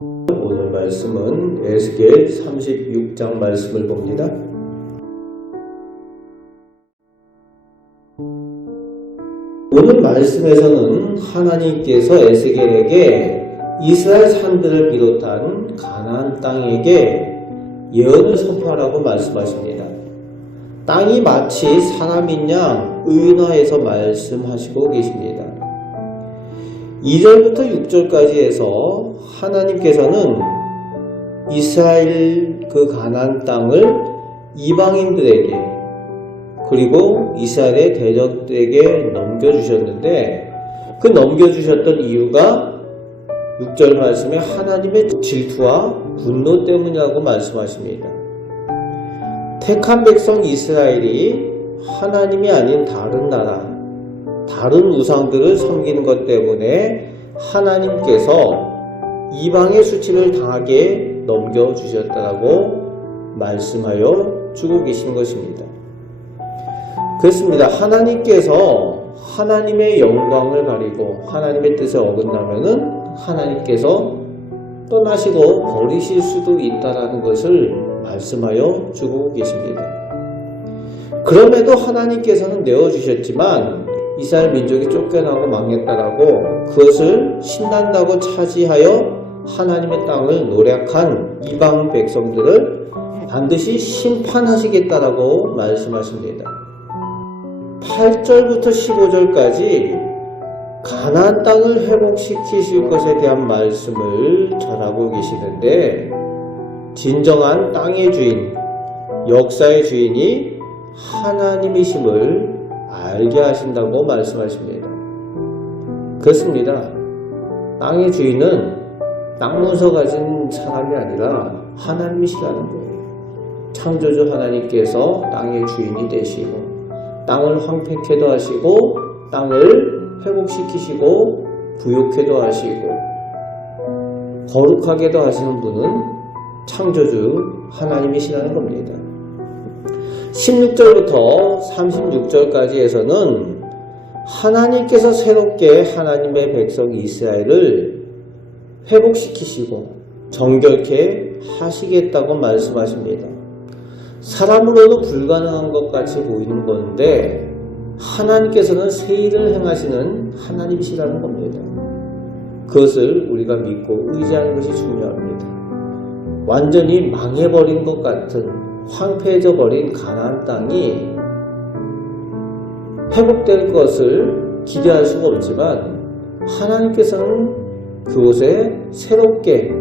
오늘 말씀은 에스겔 36장 말씀을 봅니다. 오늘 말씀에서는 하나님께서 에스겔에게 이스라엘 산들을 비롯한 가나안 땅에게 예언을 선포하라고 말씀하십니다. 땅이 마치 사람인 양 의인화해서 말씀하시고 계십니다. 2절부터 6절까지 해서 하나님께서는 이스라엘 그 가나안 땅을 이방인들에게 그리고 이스라엘의 대적들에게 넘겨주셨는데, 그 넘겨주셨던 이유가 6절 말씀에 하나님의 질투와 분노 때문이라고 말씀하십니다. 택한 백성 이스라엘이 하나님이 아닌 다른 나라, 다른 우상들을 섬기는 것 때문에 하나님께서 이방의 수치를 당하게 넘겨주셨다라고 말씀하여 주고 계신 것입니다. 그렇습니다. 하나님께서 하나님의 영광을 가리고 하나님의 뜻에 어긋나면은 하나님께서 떠나시고 버리실 수도 있다라는 것을 말씀하여 주고 계십니다. 그럼에도 하나님께서는 내어주셨지만 이스라엘 민족이 쫓겨나고 망했다라고 그것을 신난다고 차지하여 하나님의 땅을 노략한 이방 백성들을 반드시 심판하시겠다라고 말씀하십니다. 8절부터 15절까지 가나안 땅을 회복시키실 것에 대한 말씀을 전하고 계시는데, 진정한 땅의 주인, 역사의 주인이 하나님이심을 알게 하신다고 말씀하십니다. 그렇습니다. 땅의 주인은 땅 문서 가진 사람이 아니라 하나님이시라는 거예요. 창조주 하나님께서 땅의 주인이 되시고 땅을 황폐케도 하시고 땅을 회복시키시고 부욕케도 하시고 거룩하게도 하시는 분은 창조주 하나님이시라는 겁니다. 16절부터 36절까지에서는 하나님께서 새롭게 하나님의 백성 이스라엘을 회복시키시고 정결케 하시겠다고 말씀하십니다. 사람으로도 불가능한 것 같이 보이는 건데 하나님께서는 새 일을 행하시는 하나님이시라는 겁니다. 그것을 우리가 믿고 의지하는 것이 중요합니다. 완전히 망해버린 것 같은 황폐해져 버린 가나안 땅이 회복될 것을 기대할 수가 없지만 하나님께서는 그곳에 새롭게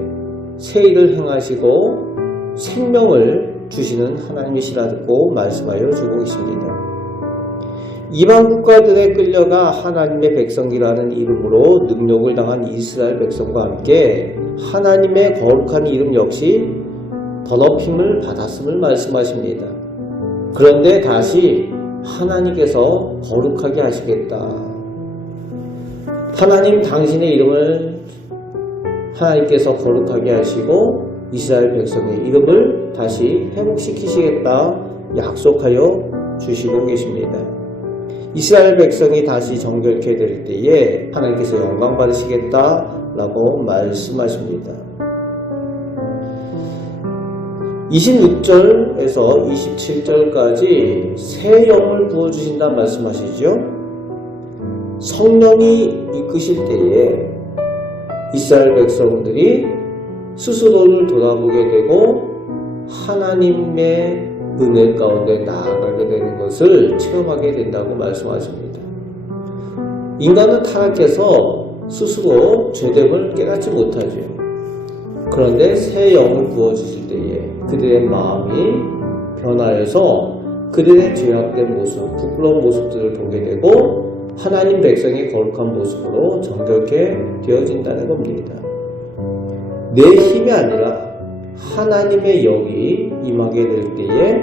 새 일을 행하시고 생명을 주시는 하나님이시라고 말씀하여 주고 계십니다. 이방 국가들에 끌려가 하나님의 백성이라는 이름으로 능욕을 당한 이스라엘 백성과 함께 하나님의 거룩한 이름 역시 더럽힘을 받았음을 말씀하십니다. 그런데 다시 하나님께서 거룩하게 하시겠다. 하나님 당신의 이름을 하나님께서 거룩하게 하시고 이스라엘 백성의 이름을 다시 회복시키시겠다 약속하여 주시고 계십니다. 이스라엘 백성이 다시 정결케 될 때에 하나님께서 영광 받으시겠다라고 말씀하십니다. 26절에서 27절까지 새 영을 부어주신다 말씀하시죠. 성령이 이끄실 때에 이스라엘 백성들이 스스로를 돌아보게 되고 하나님의 은혜 가운데 나아가게 되는 것을 체험하게 된다고 말씀하십니다. 인간은 타락해서 스스로 죄됨을 깨닫지 못하죠. 그런데 새 영을 부어주실 때에 그들의 마음이 변화해서 그들의 죄악된 모습, 부끄러운 모습들을 보게 되고 하나님 백성의 거룩한 모습으로 정결케 되어진다는 겁니다. 내 힘이 아니라 하나님의 영이 임하게 될 때에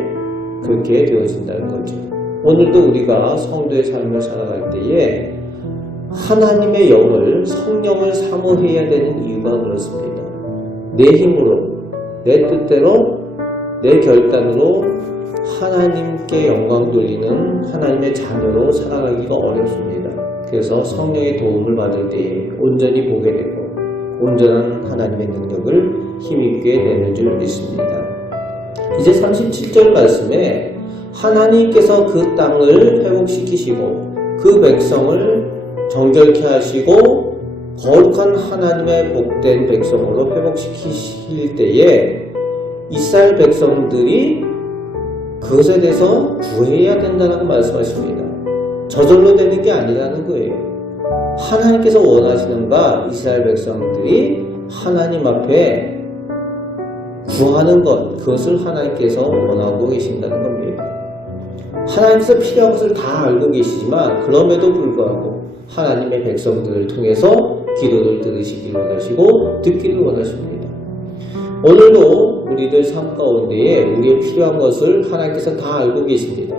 그렇게 되어진다는 거죠. 오늘도 우리가 성도의 삶을 살아갈 때에 하나님의 영을, 성령을 사모해야 되는 이유가 그렇습니다. 내 힘으로, 내 뜻대로 내 결단으로 하나님께 영광 돌리는 하나님의 자녀로 살아가기가 어렵습니다. 그래서 성령의 도움을 받을 때에 온전히 보게 되고 온전한 하나님의 능력을 힘있게 내는 줄 믿습니다. 이제 37절 말씀에 하나님께서 그 땅을 회복시키시고 그 백성을 정결케 하시고 거룩한 하나님의 복된 백성으로 회복시키실 때에 이스라엘 백성들이 그것에 대해서 구해야 된다고 말씀하십니다. 저절로 되는 게 아니라는 거예요. 하나님께서 원하시는 바 이스라엘 백성들이 하나님 앞에 구하는 것, 그것을 하나님께서 원하고 계신다는 겁니다. 하나님께서 필요한 것을 다 알고 계시지만 그럼에도 불구하고 하나님의 백성들을 통해서 기도를 들으시기를 원하시고 듣기를 원하십니다. 오늘도 우리들 삶 가운데에 우리의 필요한 것을 하나님께서 다 알고 계십니다.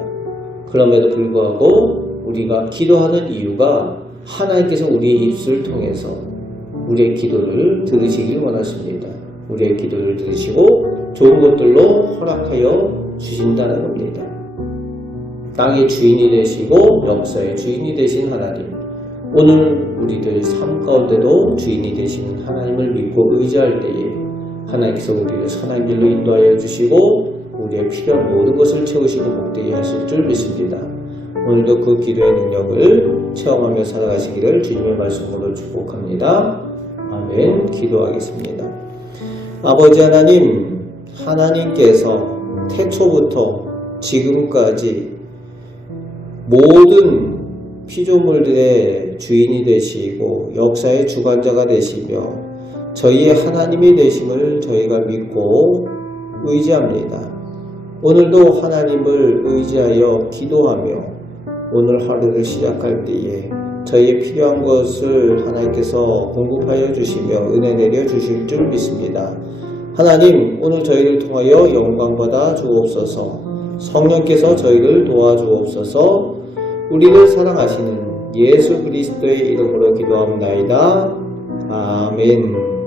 그럼에도 불구하고 우리가 기도하는 이유가 하나님께서 우리의 입술을 통해서 우리의 기도를 들으시길 원하십니다. 우리의 기도를 들으시고 좋은 것들로 허락하여 주신다는 겁니다. 땅의 주인이 되시고 역사의 주인이 되신 하나님, 오늘 우리들 삶 가운데도 주인이 되시는 하나님을 믿고 의지할 때에 하나님께서 우리를 선한 길로 인도하여 주시고 우리의 필요한 모든 것을 채우시고 복되게 하실 줄 믿습니다. 오늘도 그 기도의 능력을 체험하며 살아가시기를 주님의 말씀으로 축복합니다. 아멘. 기도하겠습니다. 아버지 하나님, 하나님께서 태초부터 지금까지 모든 피조물들의 주인이 되시고 역사의 주관자가 되시며 저희의 하나님이 되심을 저희가 믿고 의지합니다. 오늘도 하나님을 의지하여 기도하며 오늘 하루를 시작할 때에 저희의 필요한 것을 하나님께서 공급하여 주시며 은혜 내려 주실 줄 믿습니다. 하나님, 오늘 저희를 통하여 영광받아 주옵소서. 성령께서 저희를 도와주옵소서. 우리를 사랑하시는 예수 그리스도의 이름으로 기도합나이다. 아멘.